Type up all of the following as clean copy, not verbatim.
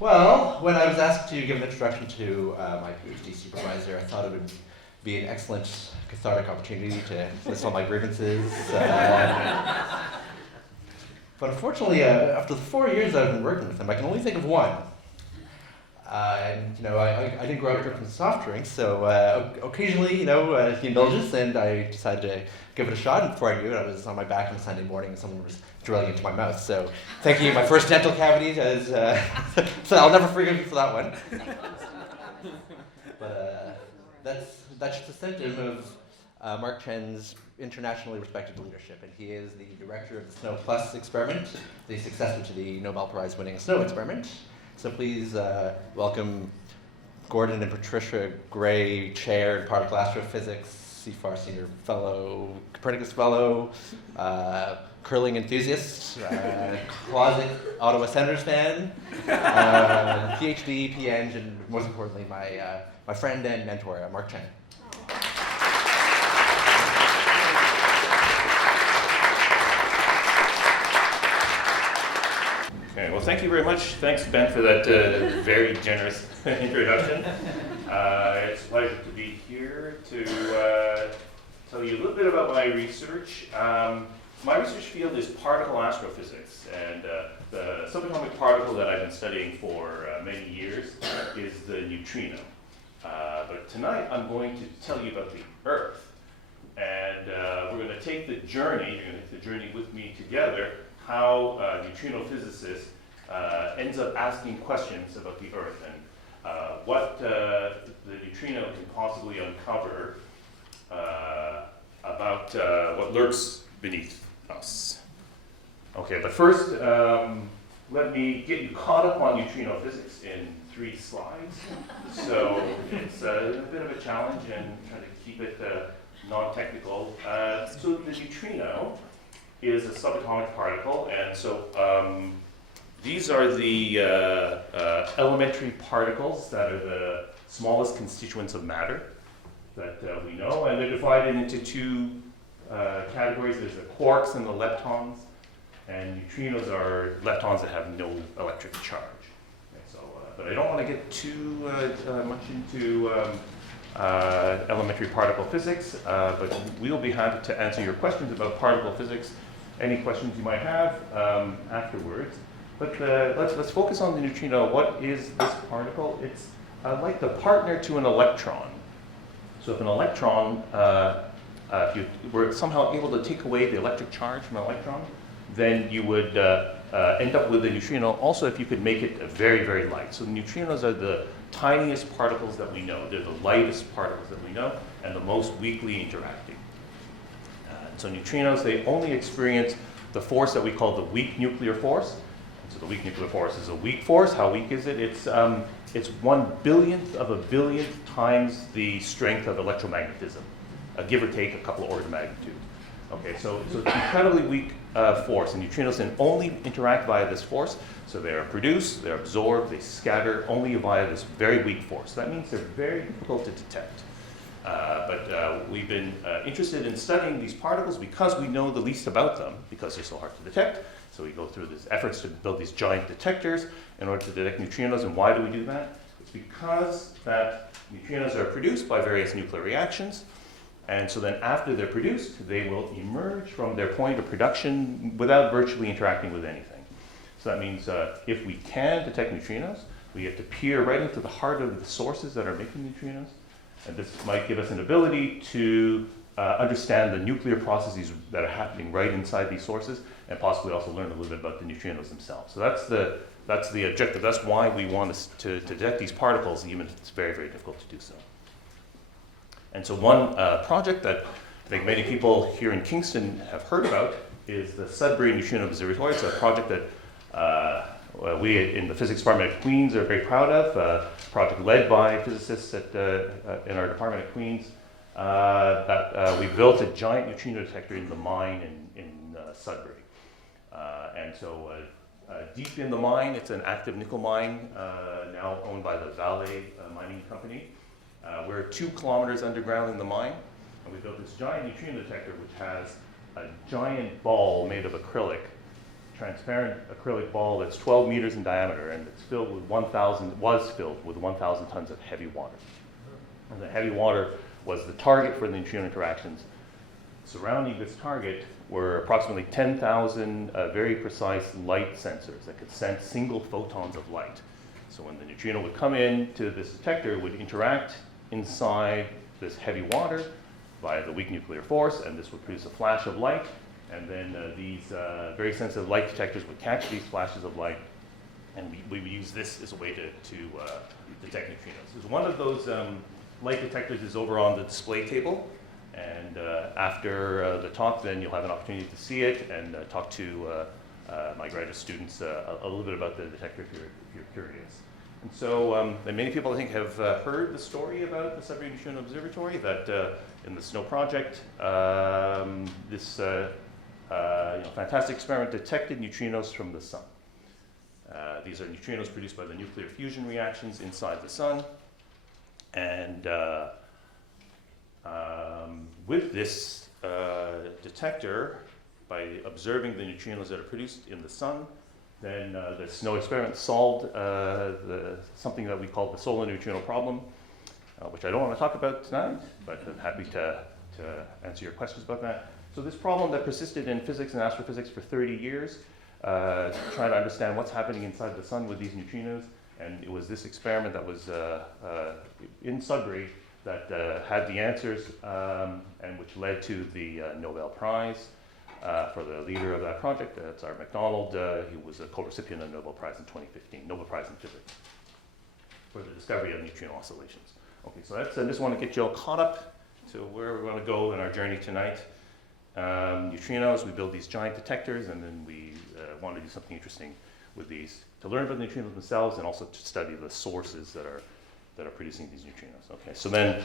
Well, when I was asked to give an introduction to my PhD supervisor, I thought it would be an excellent cathartic opportunity to list all my grievances. But unfortunately, after the 4 years I've been working with him, I can only think of one. And I didn't grow up drinking soft drinks, so occasionally, he indulges, and I decided to give it a shot. And before I knew it, I was on my back on a Sunday morning, and someone was drilling into my mouth. So, thank you. My first dental cavity, so I'll never forgive you for that one. But that's just a symptom of Mark Chen's internationally respected leadership, and he is the director of the SNO Plus experiment, the successor to the Nobel Prize winning SNO experiment. So please welcome Gordon and Patricia Gray, Chair in Particle Astrophysics, CFAR Senior Fellow, Copernicus Fellow, curling enthusiast, closet Ottawa Senators fan, PhD, PN, and most importantly, my friend and mentor, Mark Chen. Okay, well, thank you very much. Thanks, Ben, for that very generous introduction. It's a pleasure to be here to tell you a little bit about my research. My research field is particle astrophysics, and the subatomic particle that I've been studying for many years is the neutrino. But tonight I'm going to tell you about the Earth, and we're going to take the journey, you're going to take the journey with me together, how neutrino physicist ends up asking questions about the Earth and what the neutrino can possibly uncover about what lurks beneath us. Okay, but first, let me get you caught up on neutrino physics in 3 slides. So it's a bit of a challenge and trying to keep it non-technical. So the neutrino is a subatomic particle, and so these are the elementary particles that are the smallest constituents of matter that we know, and they're divided into 2 categories. There's the quarks and the leptons, and neutrinos are leptons that have no electric charge. Okay, so, but I don't want to get too much into elementary particle physics, but we'll be happy to answer your questions about particle physics, any questions you might have afterwards. But let's focus on the neutrino. What is this particle? It's like the partner to an electron. So if an electron, if you were somehow able to take away the electric charge from an electron, then you would end up with a neutrino. Also, if you could make it very, very light. So the neutrinos are the tiniest particles that we know. They're the lightest particles that we know, and the most weakly interacting. So neutrinos, they only experience the force that we call the weak nuclear force. And so the weak nuclear force is a weak force. How weak is it? It's 1/1000th of a billionth times the strength of electromagnetism, give or take a couple of orders of magnitude. Okay, so it's an incredibly weak force, and neutrinos can only interact via this force. So they are produced, they're absorbed, they scatter only via this very weak force. That means they're very difficult to detect. But we've been interested in studying these particles because we know the least about them, because they're so hard to detect. So we go through these efforts to build these giant detectors in order to detect neutrinos. And why do we do that? It's because that neutrinos are produced by various nuclear reactions. And so then after they're produced, they will emerge from their point of production without virtually interacting with anything. So that means if we can detect neutrinos, we have to peer right into the heart of the sources that are making neutrinos. And this might give us an ability to understand the nuclear processes that are happening right inside these sources, and possibly also learn a little bit about the neutrinos themselves. So that's the objective. That's why we want to detect these particles, even if it's very, very difficult to do so. And so one project that I think many people here in Kingston have heard about is the Sudbury Neutrino Observatory. It's a project that we in the physics department at Queen's are very proud of, a project led by physicists in our department at Queen's, that we built a giant neutrino detector in the mine in Sudbury. And so deep in the mine, it's an active nickel mine, now owned by the Vale Mining Company. We're 2 kilometers underground in the mine, and we built this giant neutrino detector which has a giant ball made of acrylic, transparent acrylic ball that's 12 meters in diameter, and it's filled with 1,000 tons of heavy water. And the heavy water was the target for the neutrino interactions. Surrounding this target were approximately 10,000 very precise light sensors that could sense single photons of light. So when the neutrino would come into this detector, it would interact inside this heavy water via the weak nuclear force, and this would produce a flash of light, and then these very sensitive light detectors would catch these flashes of light, and we would use this as a way to detect neutrinos. So one of those light detectors is over on the display table, and after the talk, then you'll have an opportunity to see it and talk to my graduate students a little bit about the detector if you're curious. And so and many people, I think, have heard the story about the Sudbury Neutrino Observatory, that in the SNOW project, this fantastic experiment detected neutrinos from the sun. These are neutrinos produced by the nuclear fusion reactions inside the sun. And with this detector, by observing the neutrinos that are produced in the sun, then the SNOW experiment solved something that we call the solar neutrino problem, which I don't want to talk about tonight, but I'm happy to answer your questions about that. So this problem that persisted in physics and astrophysics for 30 years, trying to understand what's happening inside the sun with these neutrinos, and it was this experiment that was in Sudbury that had the answers, and which led to the Nobel Prize for the leader of that project. That's our McDonald. He was a co-recipient of the Nobel Prize in 2015, Nobel Prize in Physics, for the discovery of neutrino oscillations. Okay, so that's, I just want to get you all caught up to where we want to go in our journey tonight. Neutrinos, we build these giant detectors, and then we want to do something interesting with these to learn about the neutrinos themselves, and also to study the sources that are producing these neutrinos. Okay, so then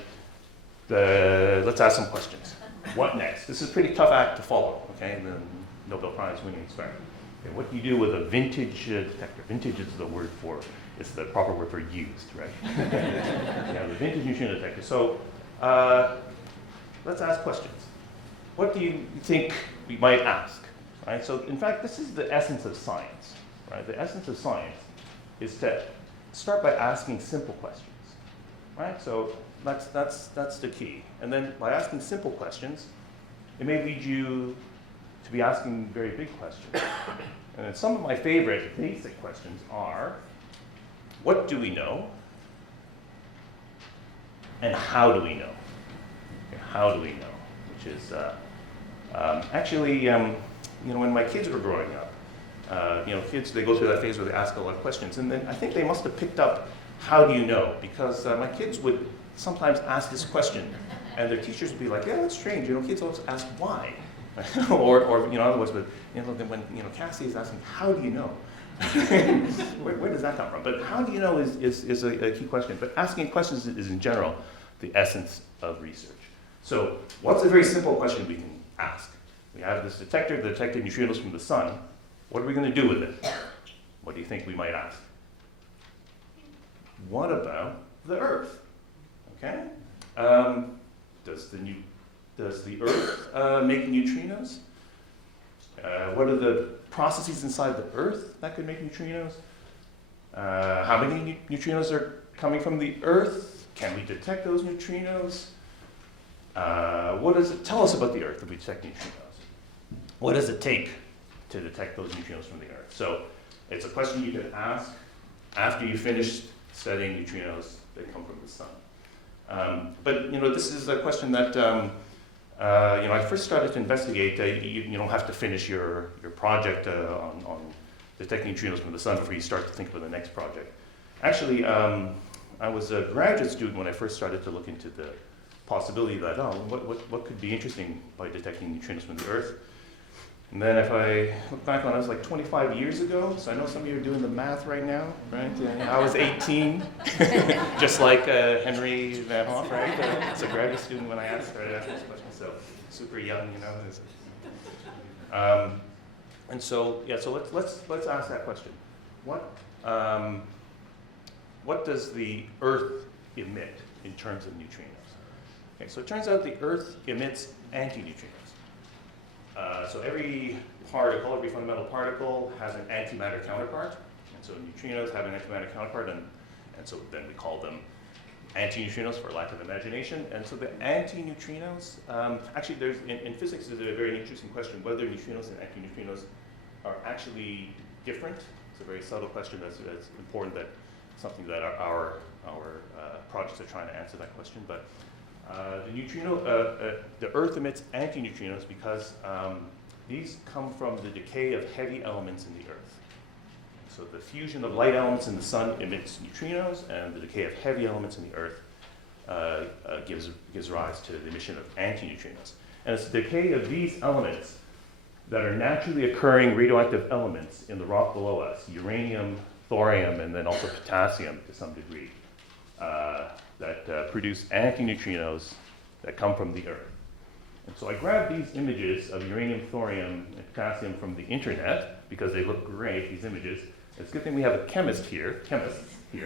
let's ask some questions. What next? This is a pretty tough act to follow. Okay, the Nobel Prize winning experiment. Okay, what do you do with a vintage detector? Vintage is the word for, it's the proper word for used, right? Yeah, the vintage neutrino detector. So let's ask questions. What do you think we might ask? Right? So in fact, this is the essence of science. Right? The essence of science is to start by asking simple questions. Right? So that's the key. And then by asking simple questions, it may lead you to be asking very big questions. And then some of my favorite basic questions are, what do we know? And how do we know? Okay, how do we know? Which is actually, when my kids were growing up, kids, they go through that phase where they ask a lot of questions. And then I think they must have picked up, how do you know? Because my kids would sometimes ask this question, and their teachers would be like, yeah, that's strange. Kids always ask why. or otherwise, but then when Cassie is asking, how do you know? where does that come from? But how do you know is a key question. But asking questions is in general the essence of research. So what's a very simple question we can ask? We have this detector that detected neutrinos from the sun. What are we going to do with it? What do you think we might ask? What about the Earth? Okay. Does the Earth make neutrinos? What are the processes inside the Earth that could make neutrinos? How many neutrinos are coming from the Earth? Can we detect those neutrinos? What does it tell us about the Earth that we detect neutrinos? What does it take to detect those neutrinos from the Earth? So it's a question you can ask after you finish studying neutrinos that come from the sun. But this is a question that I first started to investigate. You don't have to finish your project on detecting neutrinos from the sun before you start to think about the next project. Actually, I was a graduate student when I first started to look into the possibility that, what could be interesting by detecting neutrinos from the Earth? And then if I look back on it, it was like 25 years ago, so I know some of you are doing the math right now, right? I was 18, just like Henry Van Hoff, right? As a graduate student when I started asking this question, so super young, And so, yeah, so let's ask that question. What does the Earth emit in terms of neutrinos? Okay, so it turns out the Earth emits antineutrinos. So every particle, every fundamental particle has an antimatter counterpart. And so neutrinos have an antimatter counterpart, and so then we call them antineutrinos for lack of imagination. And so the antineutrinos, actually there's, in physics there's a very interesting question whether neutrinos and antineutrinos are actually different. It's a very subtle question that's important, that something that our projects are trying to answer that question. But the Earth emits antineutrinos because these come from the decay of heavy elements in the Earth. So the fusion of light elements in the sun emits neutrinos, and the decay of heavy elements in the Earth gives rise to the emission of antineutrinos. And it's the decay of these elements that are naturally occurring radioactive elements in the rock below us, uranium, thorium, and then also potassium to some degree, that produce antineutrinos that come from the Earth. And so I grabbed these images of uranium, thorium, and potassium from the internet because they look great, these images. It's a good thing we have a chemists here,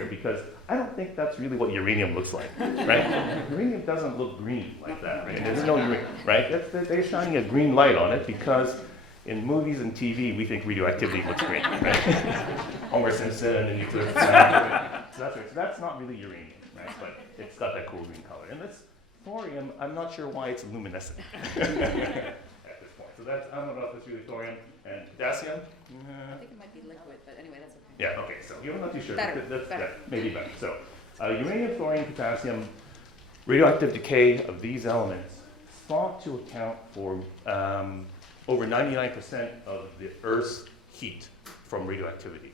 because I don't think that's really what uranium looks like, right? Uranium doesn't look green like that, right? There's no uranium, right? They're shining a green light on it because in movies and TV, we think radioactivity looks green, right? Homer Simpson and the nuclear so that's not really uranium, right? But it's got that cool green color. And this thorium, I'm not sure why it's luminescent at this point. So that's, I don't know if it's really thorium. And potassium? I think it might be liquid, but anyway, that's okay. Yeah, okay, so you're not too sure. Better. Yeah, maybe better. So uranium, thorium, potassium, radioactive decay of these elements thought to account for over 99% of the Earth's heat from radioactivity.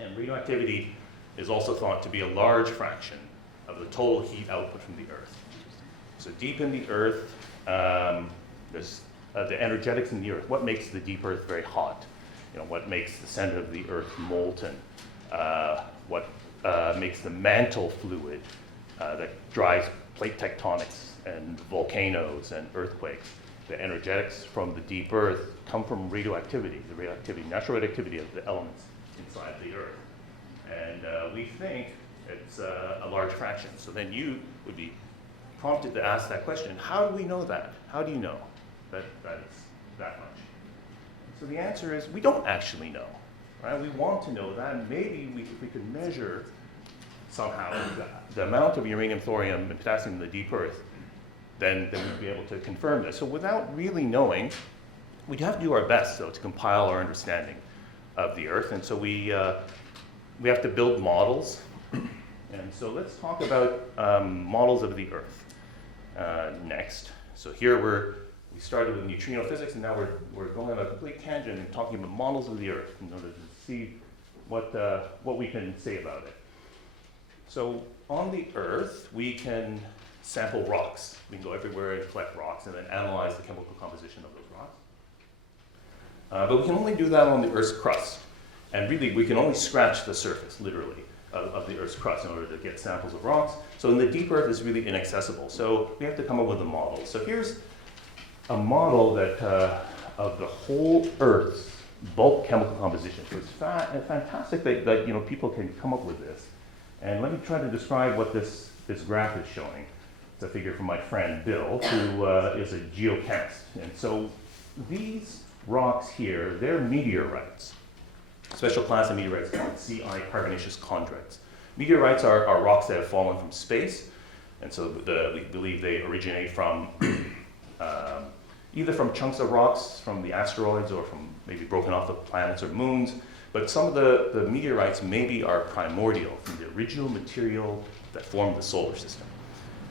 And radioactivity is also thought to be a large fraction of the total heat output from the Earth. So deep in the Earth, there's the energetics in the Earth. What makes the deep Earth very hot? What makes the center of the Earth molten? What makes the mantle fluid that drives plate tectonics and volcanoes and earthquakes? The energetics from the deep Earth come from radioactivity, natural radioactivity of the elements inside the Earth. And we think it's a large fraction. So then you would be prompted to ask that question, how do we know that? How do you know that it's that much? So the answer is, we don't actually know, right? We want to know that, and maybe if we could measure somehow the amount of uranium, thorium, and potassium in the deep Earth, then we'd be able to confirm this. So without really knowing, we'd have to do our best, though, to compile our understanding of the Earth. And so we have to build models. And so let's talk about models of the Earth next. So here we started with neutrino physics, and now we're going on a complete tangent and talking about models of the Earth in order to see what we can say about it. So on the Earth, we can sample rocks. We can go everywhere and collect rocks and then analyze the chemical composition of those rocks. But we can only do that on the Earth's crust. And really, we can only scratch the surface, literally, of the Earth's crust in order to get samples of rocks. So in the deep Earth, it's really inaccessible. So we have to come up with a model. So here's a model that of the whole Earth's bulk chemical composition. So it's fantastic that people can come up with this. And let me try to describe what this graph is showing. It's a figure from my friend Bill, who is a geochemist. And so these rocks here, they're meteorites. Special class of meteorites called Ci carbonaceous chondrites. Meteorites are rocks that have fallen from space, and so we believe they originate from either from chunks of rocks from the asteroids or from maybe broken off the planets or moons. But some of the meteorites maybe are primordial, from the original material that formed the solar system.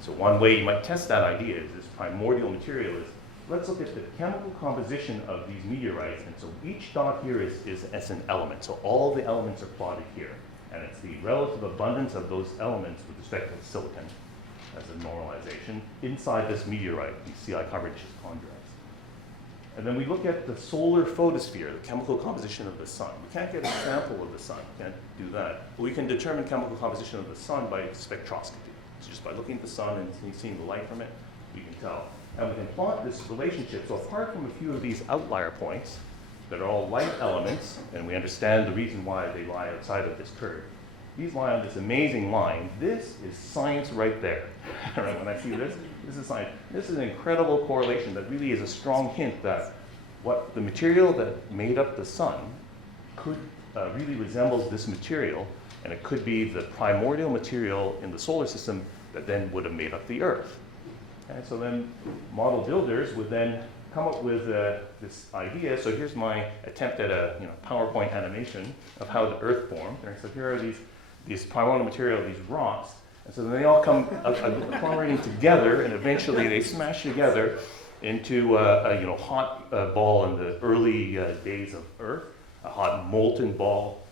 So one way you might test that idea is this primordial material is, let's look at the chemical composition of these meteorites. And so each dot here is an element. So all the elements are plotted here. And it's the relative abundance of those elements with respect to silicon as a normalization inside this meteorite, these Ci carbonaceous chondrites. And then we look at the solar photosphere, the chemical composition of the sun. We can't get a sample of the sun, we can't do that. But we can determine chemical composition of the sun by spectroscopy. So just by looking at the sun and seeing the light from it, we can tell. And we can plot this relationship. So apart from a few of these outlier points, that are all light elements, and we understand the reason why they lie outside of this curve. These lie on this amazing line. This is science right there. Right, when I see this is science. This is an incredible correlation that really is a strong hint that what the material that made up the sun could really resembles this material, and it could be the primordial material in the solar system that then would have made up the Earth. And so then model builders would then come up with this idea. So here's my attempt at a PowerPoint animation of how the Earth formed. And so here are these primordial material, these rocks. And so then they all come agglomerating together, and eventually they smash together into a hot ball in the early days of Earth, a hot molten ball,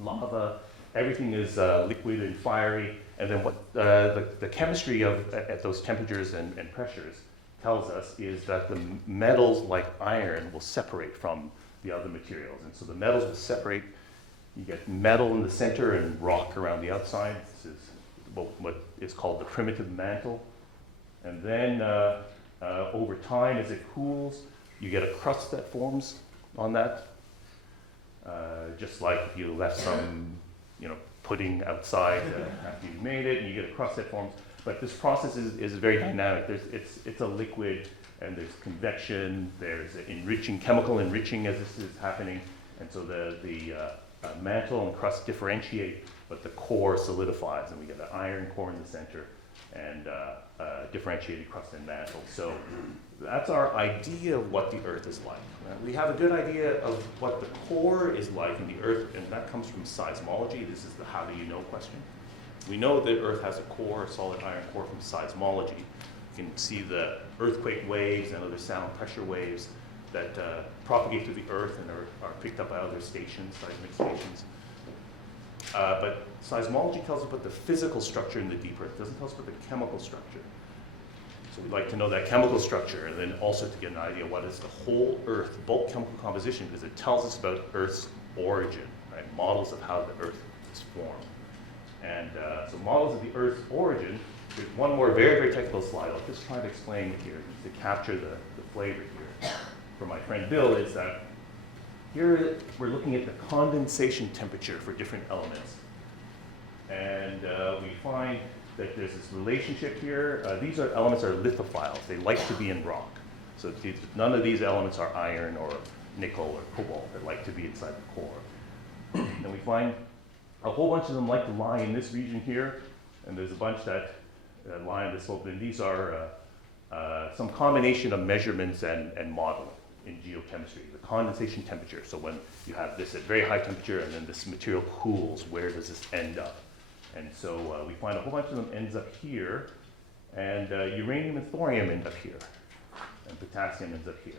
lava. Everything is liquid and fiery. And then what the chemistry at those temperatures and pressures tells us is that the metals like iron will separate from the other materials. And so the metals will separate. You get metal in the center and rock around the outside. This is what is called the primitive mantle. And then over time, as it cools, you get a crust that forms on that. Just like if you left some pudding outside after you made it, and you get a crust that forms. But this process is very dynamic. It's a liquid, and there's convection, there's chemical enriching as this is happening. And so the mantle and crust differentiate, but the core solidifies, and we get an iron core in the center and differentiated crust and mantle. So that's our idea of what the Earth is like. We have a good idea of what the core is like in the Earth, and that comes from seismology. This is the how do you know question. We know that Earth has a core, a solid iron core, from seismology. You can see the earthquake waves and other sound pressure waves that propagate through the Earth and are picked up by other stations, seismic stations. But seismology tells us about the physical structure in the deep Earth. It doesn't tell us about the chemical structure. So we'd like to know that chemical structure, and then also to get an idea what is the whole Earth, bulk chemical composition, because it tells us about Earth's origin, right? Models of how the Earth is formed. And so models of the Earth's origin, there's one more very, very technical slide. I'll just try to explain it here to capture the flavor here. For my friend Bill, is that here we're looking at the condensation temperature for different elements. And we find that there's this relationship here. These elements are lithophiles. They like to be in rock. So none of these elements are iron or nickel or cobalt. They like to be inside the core. And we find a whole bunch of them like to lie in this region here, and there's a bunch that lie on this slope. And these are some combination of measurements and modeling in geochemistry, the condensation temperature. So when you have this at very high temperature and then this material cools, where does this end up? And so we find a whole bunch of them ends up here, and uranium and thorium end up here, and potassium ends up here.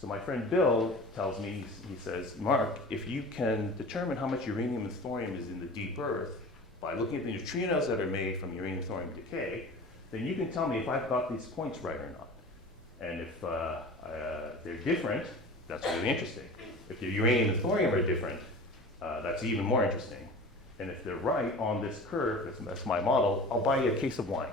So my friend Bill tells me, he says, Mark, if you can determine how much uranium and thorium is in the deep Earth by looking at the neutrinos that are made from uranium thorium decay, then you can tell me if I've got these points right or not. And if they're different, that's really interesting. If the uranium and thorium are different, that's even more interesting. And if they're right on this curve, that's my model, I'll buy you a case of wine.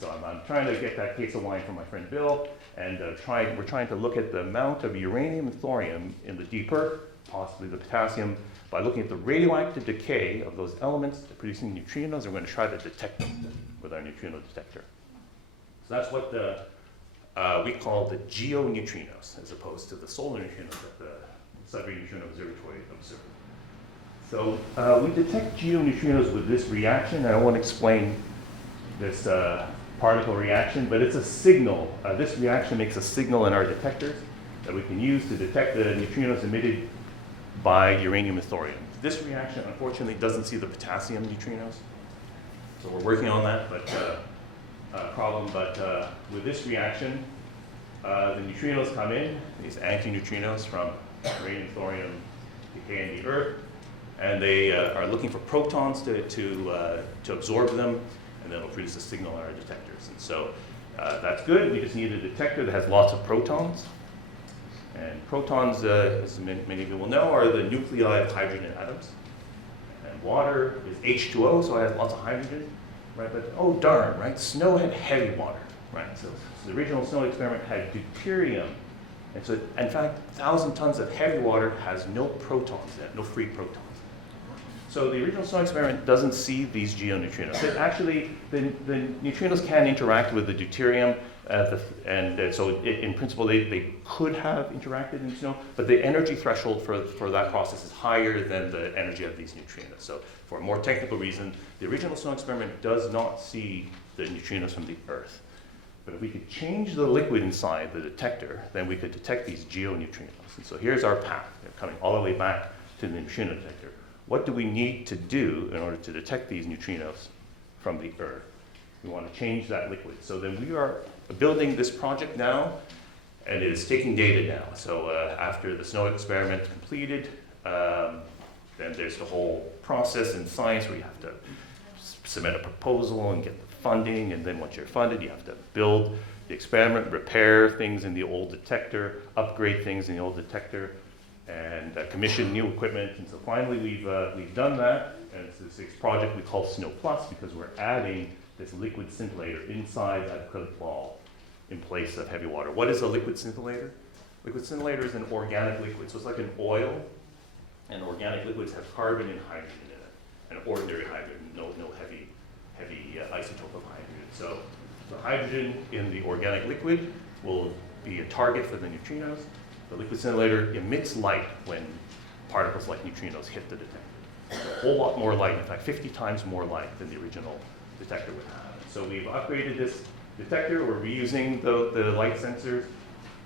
So I'm trying to get that case of wine from my friend Bill, and we're trying to look at the amount of uranium and thorium in the deep Earth, possibly the potassium, by looking at the radioactive decay of those elements producing neutrinos, and we're going to try to detect them with our neutrino detector. So that's what we call the GeoNeutrinos, as opposed to the solar neutrinos that the Sudbury Neutrino Observatory observed. So we detect GeoNeutrinos with this reaction, and I won't explain this particle reaction, but it's a signal. This reaction makes a signal in our detectors that we can use to detect the neutrinos emitted by uranium and thorium. This reaction, unfortunately, doesn't see the potassium neutrinos, so we're working on that problem. But with this reaction, the neutrinos come in, these antineutrinos from uranium, thorium decay in the Earth, and they are looking for protons to absorb them, and then it'll produce a signal in our detectors. And so that's good. We just need a detector that has lots of protons. And protons, as many of you will know, are the nuclei of hydrogen atoms. And water is H2O, so it has lots of hydrogen, right? But oh darn, right? Snow had heavy water, right? So the original snow experiment had deuterium And so, in fact, 1,000 tons of heavy water has no protons in it, no free protons. So the original snow experiment doesn't see these geoneutrinos. It actually, the neutrinos can interact with the deuterium, in principle, they could have interacted in snow, but the energy threshold for that process is higher than the energy of these neutrinos. So for a more technical reason, the original snow experiment does not see the neutrinos from the Earth. But if we could change the liquid inside the detector, then we could detect these geoneutrinos. And so here's our path. They're coming all the way back to the neutrino detector. What do we need to do in order to detect these neutrinos from the Earth? We want to change that liquid. So then we are building this project now, and it is taking data now. So after the snow experiment completed, then there's the whole process in science where you have to submit a proposal and get the funding, and then once you're funded, you have to build the experiment, repair things in the old detector, upgrade things in the old detector, and commission new equipment. And so finally we've done that, and it's this project we call Snow Plus because we're adding this liquid scintillator inside that acrylic ball in place of heavy water. What is a liquid scintillator? Liquid scintillator is an organic liquid, so it's like an oil, and organic liquids have carbon and hydrogen in it, and ordinary hydrogen, no heavy isotope of hydrogen. So the hydrogen in the organic liquid will be a target for the neutrinos. The liquid scintillator emits light when particles like neutrinos hit the detector. A whole lot more light, in fact 50 times more light than the original detector would have. So we've upgraded this detector. We're reusing the light sensors.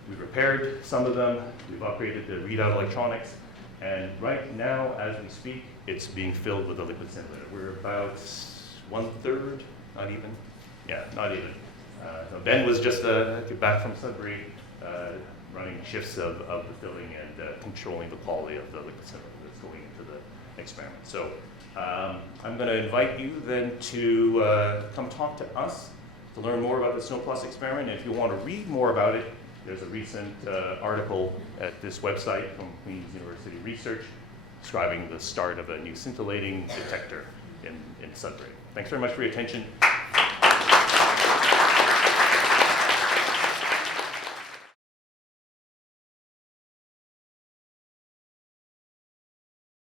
We've repaired some of them. We've upgraded the readout electronics. And right now, as we speak, it's being filled with the liquid scintillator. We're about 1/3, not even. Yeah, not even. Ben was just back from Sudbury, running shifts of the filling and controlling the quality of the liquid scintillator that's going into the experiment. So I'm going to invite you then to come talk to us to learn more about the Snow Plus experiment. And if you want to read more about it, there's a recent article at this website from Queen's University Research describing the start of a new scintillating detector in Sudbury. Thanks very much for your attention.